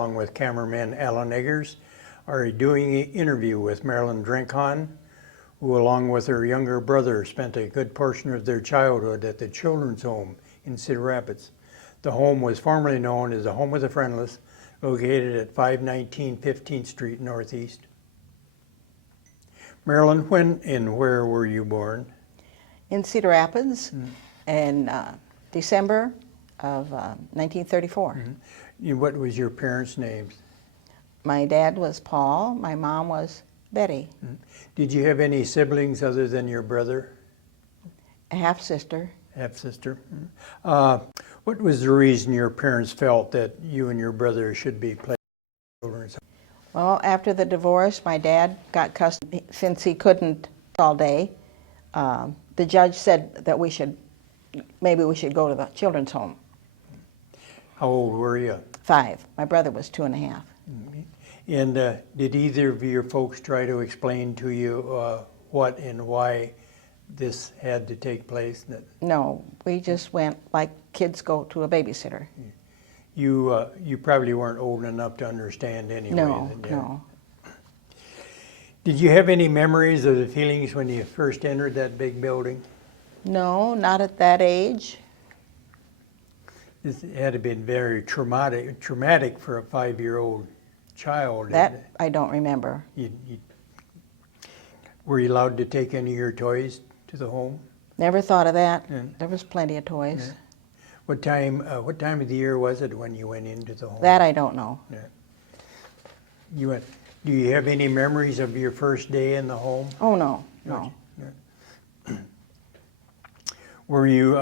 along with cameraman Alan Eggers, are doing an interview with Marilyn Drenkhahn, who along with her younger brother spent a good portion of their childhood at the children's home in Cedar Rapids. The home was formerly known as the Home of the Friendless, located at 519 15th Street Northeast. Marilyn, when and where were you born? In Cedar Rapids in December of 1934. What was your parents' names? My dad was Paul, my mom was Betty. Did you have any siblings other than your brother? A half-sister. Half-sister. What was the reason your parents felt that you and your brother should be placed in children's home? Well, after the divorce, my dad got custody since he couldn't all day. The judge said that maybe we should go to the children's home. How old were you? 5. My brother was 2.5. And did either of your folks try to explain to you what and why this had to take place? No, we just went like kids go to a babysitter. You probably weren't old enough to understand anyway. No. Did you have any memories of the feelings when you first entered that big building? No, not at that age. This had to have been very traumatic for a 5-year-old child. That I don't remember. Were you allowed to take any of your toys to the home? Never thought of that. There was plenty of toys. Yeah. What time of the year was it when you went into the home? That I don't know. Yeah. Do you have any memories of your first day in the home? Oh, no. Were you,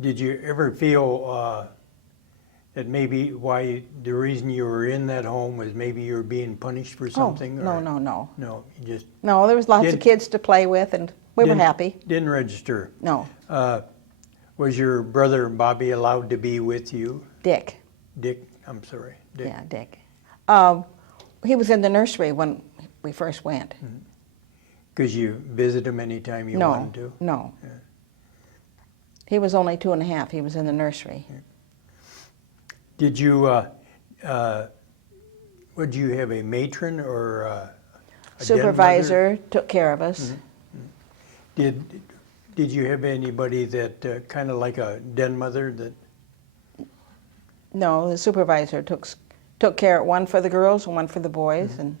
did you ever feel that maybe the reason you were in that home was maybe you were being punished for something? Oh, no. No, you just... No, there was lots of kids to play with, and we were happy. Didn't register? No. Was your brother Bobby allowed to be with you? Dick. Dick, I'm sorry. Dick. Yeah, Dick. He was in the nursery when we first went. Because you visit him anytime you wanted to? No. Yeah. He was only 2.5. He was in the nursery. Yeah. Did you, would you have a matron or a supervisor took care of us. Did you have anybody that kind of like a den mother that? No, the supervisor took care, one for the girls and one for the boys, and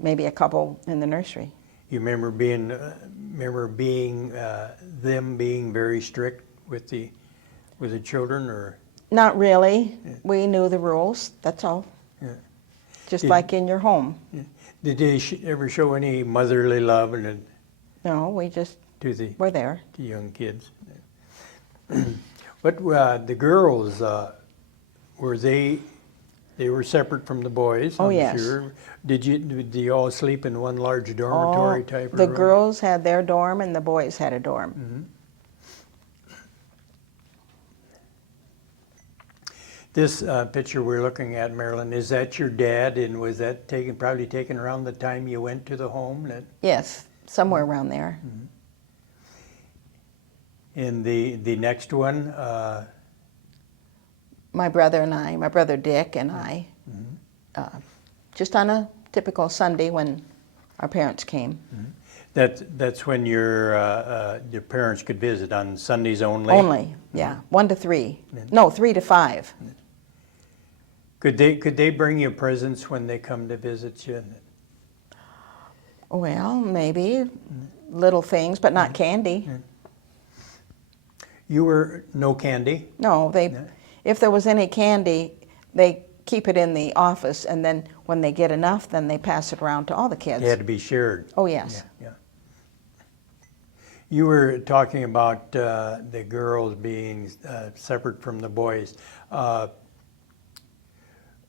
maybe a couple in the nursery. You remember them being very strict with the children, or? Not really. Yeah. We knew the rules. That's all. Yeah. Just like in your home. Yeah. Did they ever show any motherly love? No, we just were there. To young kids. But the girls, were they were separate from the boys? Oh, I'm yes. Sure. Did you all sleep in one large dormitory type of room? The girls had their dorm and the boys had a dorm. This picture we're looking at, Marilyn, is that your dad, and was that probably taken around the time you went to the home? Yes, somewhere around there. And the next one? My brother Dick and I, just on a typical Sunday when our parents came. That's when your parents could visit, on Sundays only? Only, yeah. 1 to 3. No, 3 to 5. Could they bring you presents when they come to visit you? Well, maybe little things, but not candy. You were no candy? No, if there was any candy, they keep it in the office, and then when they get enough, then they pass it around to all the kids. It had to be shared. Oh, yes. Yeah. You were talking about the girls being separate from the boys.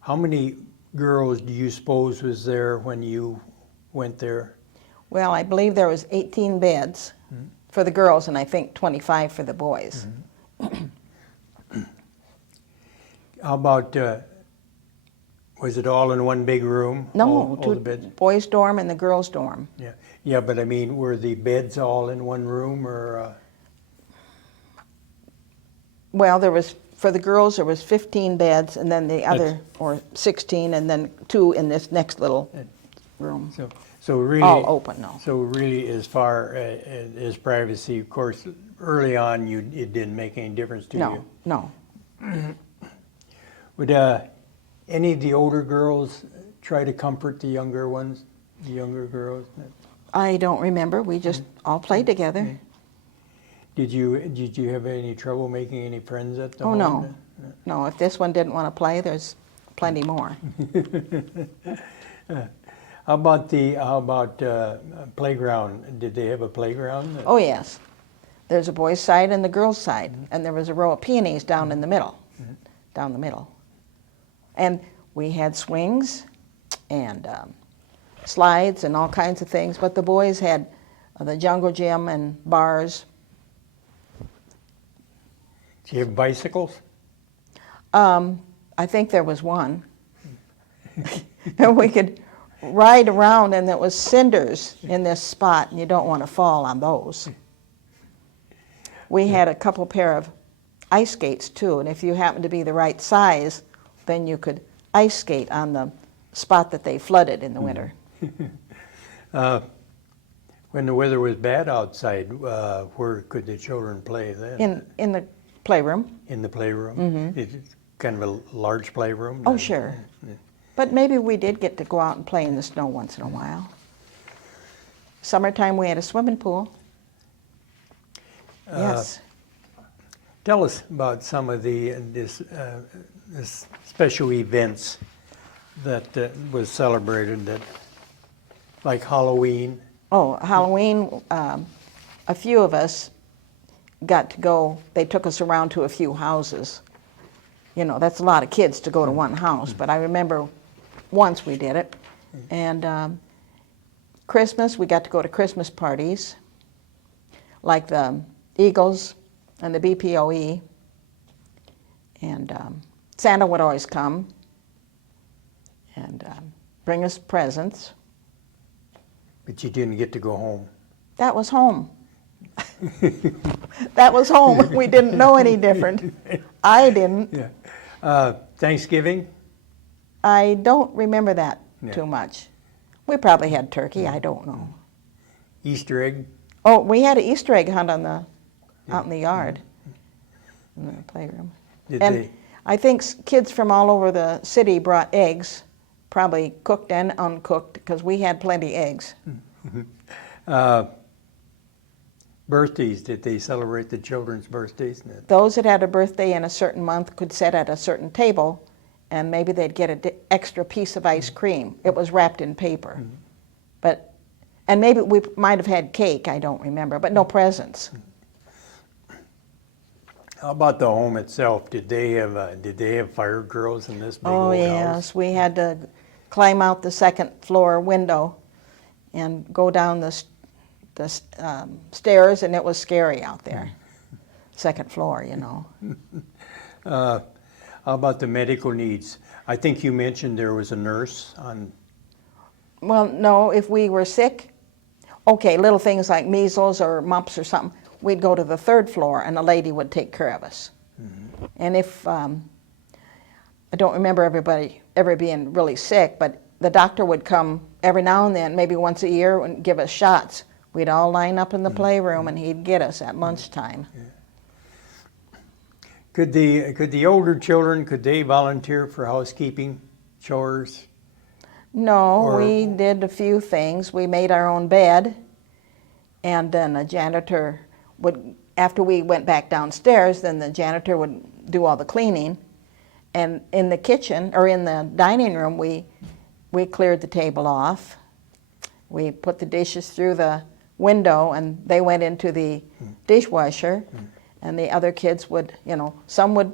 How many girls do you suppose was there when you went there? Well, I believe there was 18 beds for the girls, and I think 25 for the boys. How about, was it all in one big room? No, all the beds? Boys' dorm and the girls' dorm. Yeah, but I mean, were the beds all in one room, or? Well, there was for the girls, there was 15 beds, and then the other, or 16, and then 2 in this next little room. So really, all open, no. So really, as far as privacy, of course, early on, it didn't make any difference to you. No. Would any of the older girls try to comfort the younger ones, the younger girls? I don't remember. We just all played together. Did you have any trouble making any friends at the Oh, home? no. No, if this one didn't want to play, there's plenty more. How about playground? Did they have a playground? Oh, yes. There's a boys' side and the girls' side, and there was a row of peonies down in the middle, down the middle. And we had swings and slides and all kinds of things, but the boys had the jungle gym and bars. Do you have bicycles? I think there was one. And we could ride around, and there was cinders in this spot, and you don't want to fall on those. We had a couple pair of ice skates too, and if you happened to be the right size, then you could ice skate on the spot that they flooded in the winter. When the weather was bad outside, where could the children play then? In the playroom. In the playroom? It's kind of a large playroom? Oh, sure. But maybe we did get to go out and play in the snow once in a while. Summertime, we had a swimming pool. Yes. Tell us about some of this special events that was celebrated, like Halloween. Oh, Halloween, a few of us got to go, they took us around to a few houses. You know, that's a lot of kids to go to one house, but I remember once we did it. And Christmas, we got to go to Christmas parties, like the Eagles and the BPOE. And Santa would always come and bring us presents. But you didn't get to go home. That was home. That was home. We didn't know any different. I didn't. Yeah. Thanksgiving? I don't remember that too much. We probably had turkey. I don't know. Easter egg? Oh, we had an Easter egg hunt on out in the yard, in the playroom. I think kids from all over the city brought eggs, probably cooked and uncooked, because we had plenty eggs. Birthdays, did they celebrate the children's birthdays? Those that had a birthday in a certain month could sit at a certain table, and maybe they'd get an extra piece of ice cream. It was wrapped in paper. And maybe we might have had cake, I don't remember, but no presents. How about the home itself? Did they have fire drills in this big Oh old yes, house? we had to climb out the second floor window and go down the stairs, and it was scary out there. Second floor, you know. How about the medical needs? I think you mentioned there was a nurse on. Well, no, if we were sick, okay, little things like measles or mumps or something, we'd go to the third floor and a lady would take care of us. And if, I don't remember everybody ever being really sick, but the doctor would come every now and then, maybe once a year, and give us shots. We'd all line up in the playroom and he'd get us at lunchtime. Could the older children, could they volunteer for housekeeping, chores? No, we did a few things. We made our own bed, and then a janitor would, after we went back downstairs, then the janitor would do all the cleaning. And in the kitchen, or in the dining room, we cleared the table off. We put the dishes through the window, and they went into the dishwasher. And the other kids would, you know, some would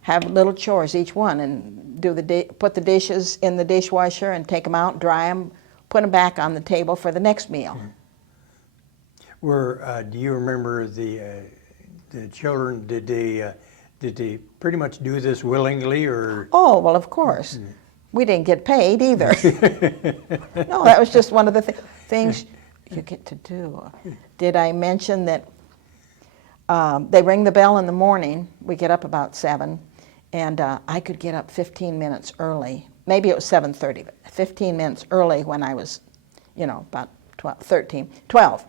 have little chores, each one, and put the dishes in the dishwasher and take them out, dry them, put them back on the table for the next meal. Do you remember the children? Did they pretty much do this willingly, or? Oh, well, of course. We didn't get paid either. No, that was just one of the things you get to do. Did I mention that they ring the bell in the morning? We get up about 7, And I could get up 15 minutes early. Maybe it was 7:30, but 15 minutes early when I was, about 12.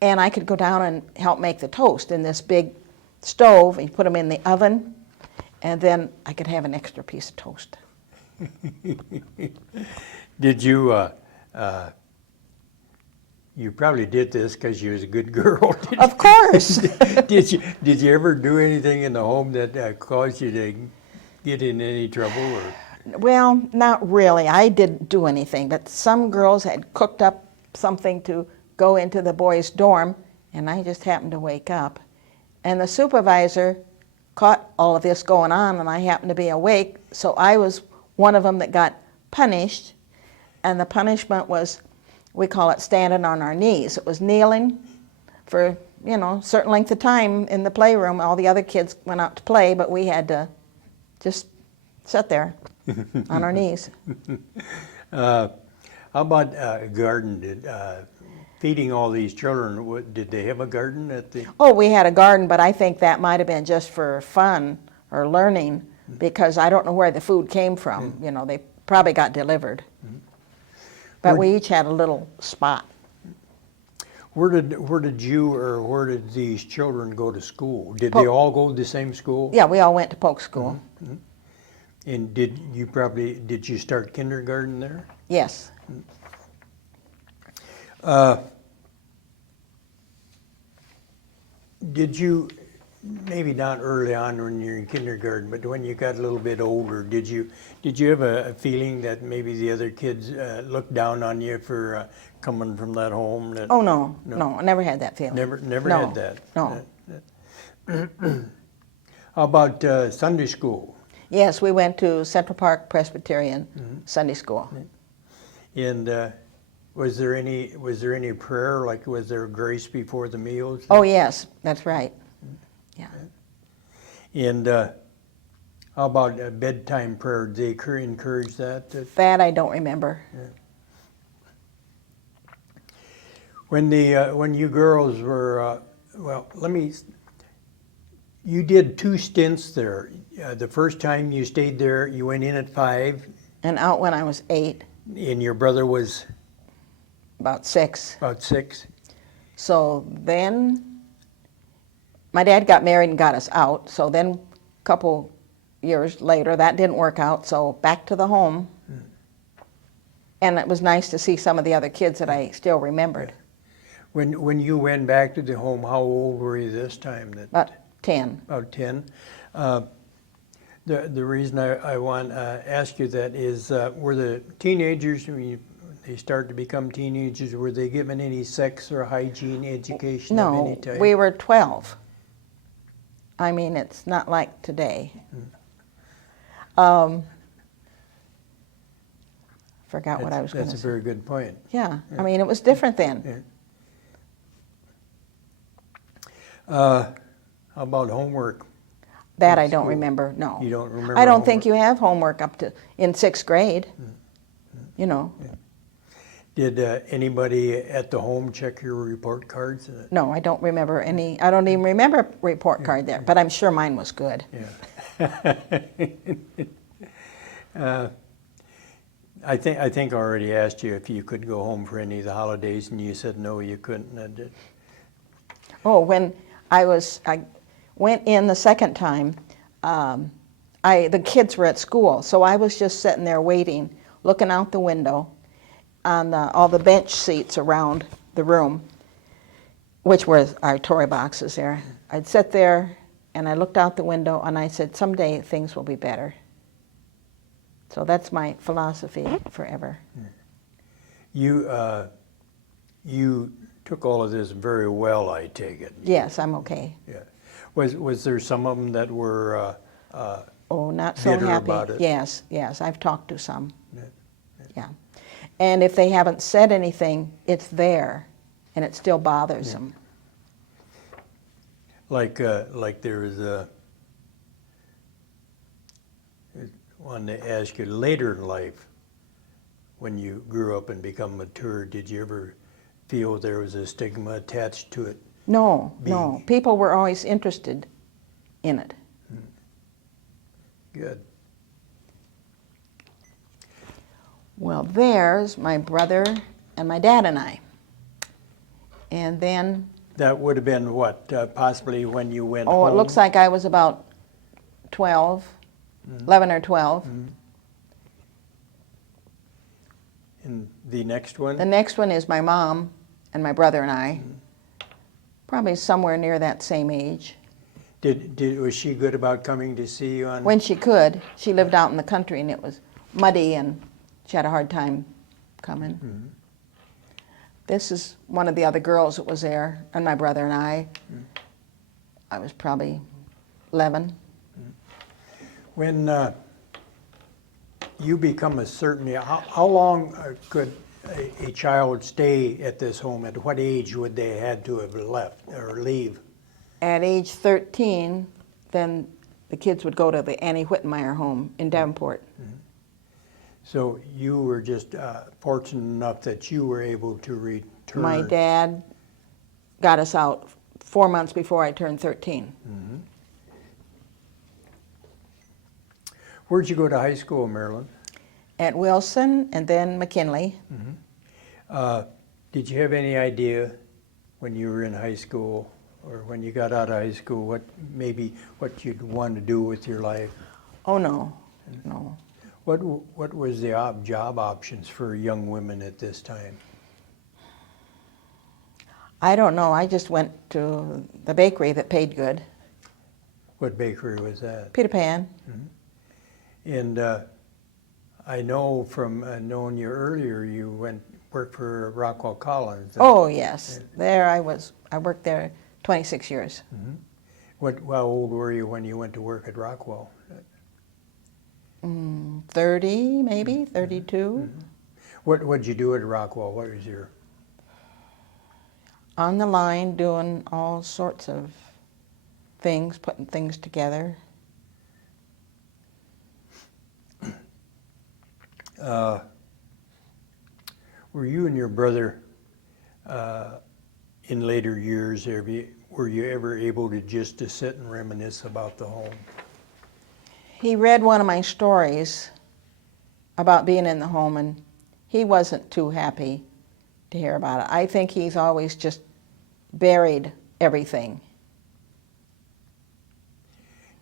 And I could go down and help make the toast in this big stove, and you put them in the oven, and then I could have an extra piece of toast. Did you, you probably did this because you was a good girl. Of course. Did you ever do anything in the home that caused you to get in any trouble? Or? Well, not really. I didn't do anything, but some girls had cooked up something to go into the boys' dorm, and I just happened to wake up. And the supervisor caught all of this going on, and I happened to be awake, so I was one of them that got punished. And the punishment was, we call it standing on our knees. It was kneeling for, a certain length of time in the playroom. All the other kids went out to play, but we had to just sit there on our knees. How about garden? Feeding all these children, did they have a garden at the? Oh, we had a garden, but I think that might have been just for fun or learning, because I don't know where the food came from. They probably got delivered. But we each had a little spot. Where did you or where did these children go to school? Did they all go to the same school? Yeah, we all went to Polk School. Mm-hmm. And did you start kindergarten there? Yes. Did you, maybe not early on when you're in kindergarten, but when you got a little bit older, did you have a feeling that maybe the other kids looked down on you for coming from that home? Oh, no, I never had that feeling. Never No, had that? No. How about Sunday school? Yes, we went to Central Park Presbyterian Sunday School. And was there any prayer? Like, was there grace before the meals? Oh, yes, that's right. Yeah. And how about bedtime prayer? Did they encourage that? That I don't remember. Yeah. When you girls were, you did 2 stints there. The first time you stayed there, you went in at 5. And out when I was 8. And your brother was? About 6. About 6. So then my dad got married and got us out. So then a couple years later, that didn't work out. So back to the home. And it was nice to see some of the other kids that I still remembered. When you went back to the home, how old were you this time? About 10. About 10. The reason I want to ask you that is, were the teenagers, when they start to become teenagers, were they given any sex or hygiene education of any type? No, we were 12. I mean, it's not like today. Forgot what I was going to say. That's a very good point. Yeah, I mean, it was different then. Yeah. How about homework? That I don't remember, no. You don't remember I don't homework? think you have homework up to in 6th grade. You know. Yeah. Did anybody at the home check your report cards? No, I don't remember any. I don't even remember a report card there, but I'm sure mine was good. Yeah. I think I already asked you if you could go home for any of the holidays, and you said no, you couldn't. Oh, when I went in the second time, the kids were at school, so I was just sitting there waiting, looking out the window on all the bench seats around the room, which were our toy boxes there. I'd sit there and I looked out the window and I said, someday things will be better. So that's my philosophy forever. You took all of this very well, I take it. Yes, I'm okay. Yeah. Was there some of them that were not so bitter happy. about it? Yes, I've talked to some. Yeah. And if they haven't said anything, it's there, and it still bothers them. Like there was I wanted to ask you, later in life, when you grew up and become mature, did you ever feel there was a stigma attached to it? No. People were always interested in it. Good. Well, there's my brother and my dad and I. And then, That would have been what, possibly when you went oh, home? it looks like I was about 12, 11 or 12. And the next one? The next one is my mom and my brother and I. Probably somewhere near that same age. Was she good about coming to see you on? When she could. She lived out in the country and it was muddy and she had a hard time coming. This is one of the other girls that was there, and my brother and I. I was probably 11. When you become a certain, how long could a child stay at this home? At what age would they had to have left or leave? At age 13, then the kids would go to the Annie Whitmire home in Davenport. So you were just fortunate enough that you were able to return. My dad got us out 4 months before I turned 13. Where'd you go to high school, Marilyn? At Wilson and then McKinley. Did you have any idea when you were in high school or when you got out of high school what you'd want to do with your life? Oh, no, no. What was the job options for young women at this time? I don't know. I just went to the bakery that paid good. What bakery was that? Peter Pan. And I know from knowing you earlier, you worked for Rockwell Collins. Oh, yes. There I was. I worked there 26 years. How old were you when you went to work at Rockwell? 30, maybe, 32. What'd you do at Rockwell? What was your... On the line doing all sorts of things, putting things together. Were you and your brother, in later years, were you ever able to sit and reminisce about the home? He read one of my stories about being in the home, and he wasn't too happy to hear about it. I think he's always just buried everything.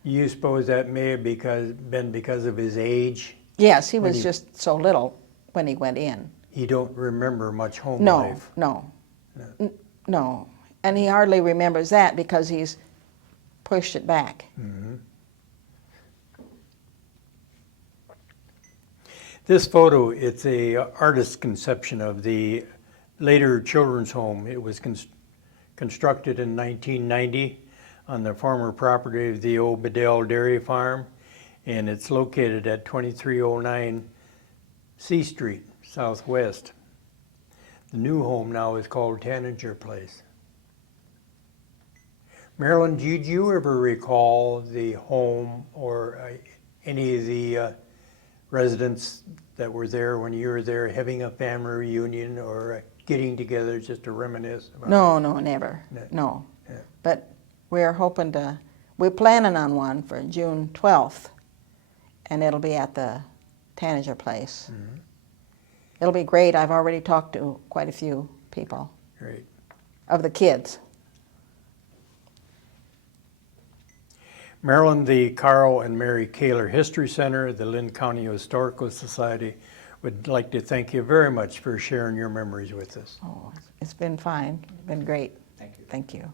You suppose that may have been because of his age? Yes, he was just so little when he went in. He don't remember much home life? No. No. And he hardly remembers that because he's pushed it back. This photo, it's a artist's conception of the later children's home. It was constructed in 1990 on the former property of the old Bedell Dairy Farm, and it's located at 2309 C Street, Southwest. The new home now is called Tanager Place. Marilyn, did you ever recall the home or any of the residents that were there when you were there having a family reunion or getting together just to reminisce about No, never. No. Yeah. But we're planning on one for June 12th, and it'll be at the Tanager Place. It'll be great. I've already talked to quite a few people. Great. Of the kids. Marilyn, the Carl and Mary Kaler History Center, the Linn County Historical Society would like to thank you very much for sharing your memories with us. Oh, it's been fine. It's been great. Thank you. Thank you.